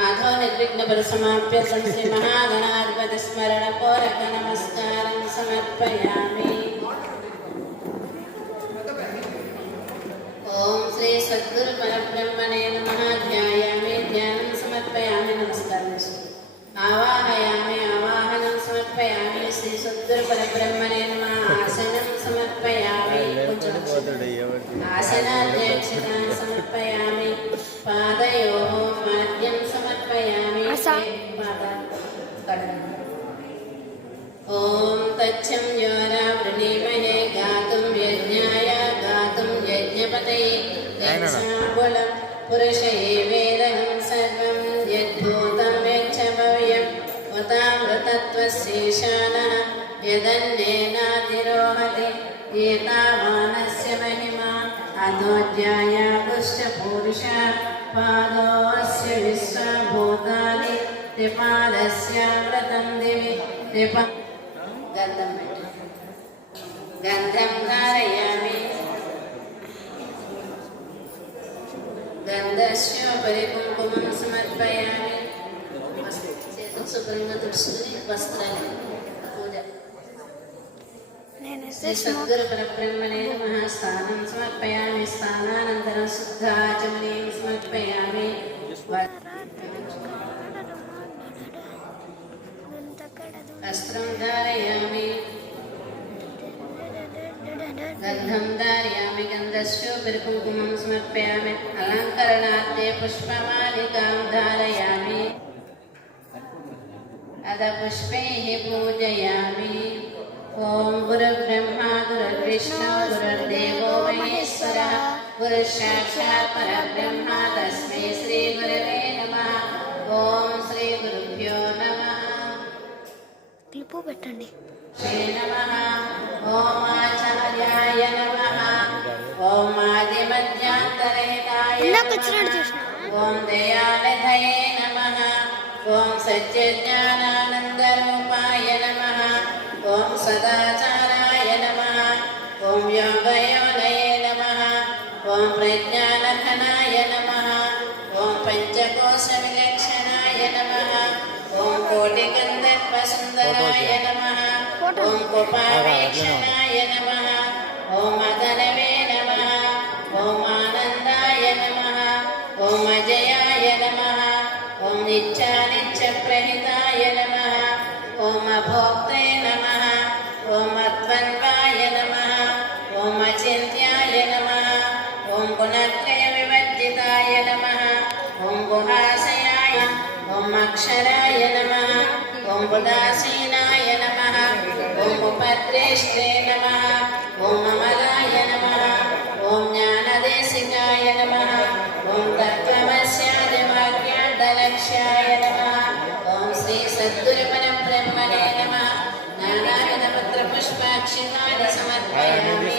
आधो निर्विघ्नपरिसमाप्यर्थं श्री महागणाधिपतिस्मरणपूर्वक नमस्कारं समर्पयामि। ओम श्री सद्गुरु परब्रह्मणे नमः। ध्यायामि, ध्यानं समर्पयामि। नमस्कारं आवाहयामि, आवाहनं समर्पयामि। श्री सद्गुरु परब्रह्मणे नमः। आसनं समर्पयामि, आसनाध्यक्षतां समर्पयामि। पादयोः पाद्यं समर्पयामि। ओम तच्छं ज्योरावृणीमहे गातुं यज्ञाय गातुं यज्ञपतये यत्साङ्गुलं पुरुषये वेदं सर्वं यद्भूतं यच्च भव्यं वतामृतत्वस्येषाणः यदन्नेनातिरोहति एतावानस्य महिमा अधोऽध्यायापुश्च पुरुषः पादोऽस्य विश्वभूतानि त्रिपादस्यामृतं दिवि गन्धं धारयामि। गन्धस्योपरि कुङ्कुमं समर्पयामि। शुभ्రంగా తుడుచుకుని వస్త్రాలు పూజ శ్రీ సద్గురు పరబ్రహ్మణే నమః। స్నానం సమర్పయామి। స్నానానంతరం శుద్ధాచమనీయం సమర్పయామి। वस्त्रं धारयामि। गन्धं धारयामि। गन्धस्योपरि कुङ्कुमं समर्पयामि। अलङ्करणार्थे पुष्पमालिकां धारयामि। अथ पुष्पैः पूजयामि। ॐ गुरुर्ब्रह्मा गुरुर्विष्णु गुरुर्देवो महेश्वरः गुरुसाक्षात् परब्रह्म तस्मै श्रीगुरवे नमः। ॐ श्रीगुरुभ्यो नमः। क्लिपो పెట్టండి। శ్రీ నమః। ఓం ఆచార్యాయ నమః। ఓం ఆదిమధ్యాంతరహితాయ నమః। ఓం దయానిధయే నమః। ఓం సత్యజ్ఞానానందరూపాయ నమః। ఓం సదాచారాయ నమః। ఓం యోగయోనయే నమః। ఓం ప్రజ్ఞానఘనాయ నమః। ఓం పంచకోశవిలక్షణాయ నమః। ఓం కోటిగంధర్వసుందరాయ నమః। ఓం కుపావేక్షణాయ నమః। ఓం అదనవే నమః। ఓం ఆనందాయ నమః। ఓం అజయాయ నమః। ఓం నిత్యానిత్యప్రహితాయ నమః। ఓం అభోక్తే నమః। ఓం అద్వంద్వాయ నమః। ఓం అచింత్యాయ నమః। ఓం గుణత్రయ వివర్జితాయ నమః। ఓం గుహాశయాయ ఓం అక్షరాయ నమః। ఓం ఉదాసీనాయ నమః। ఓం ఉపద్రేష్ట్రే నమః। ఓం అమలాయ నమః। ఓం జ్ఞానదేశికాయ నమః। ఓం తత్వమస్యాదివాక్యార్థలక్ష్యాయ నమః। ఓం శ్రీ సద్గురు పరబ్రహ్మణే నమః। నానావిధ పత్ర పుష్పాక్షితాని సమర్పయామి।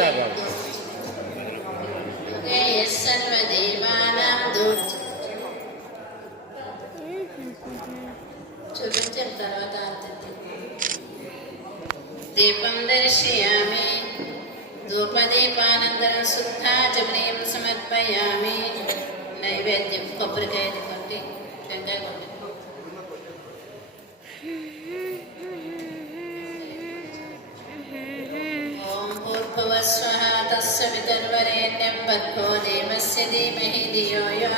సర్వదేవానాం చూపించిన తర్వాత దీపం దర్శయామి। ధూపదీపానంతరం శుద్ధాచమనీయం సమర్పయామి। నైవేద్యం కొబ్బరికాయ కొట్టి టెంకాయ కొట్టి ఓం భూర్భువస్వః తస్సవితుర్వరేణ్యం భర్గో దేవస్య ధీమహి ధియో యో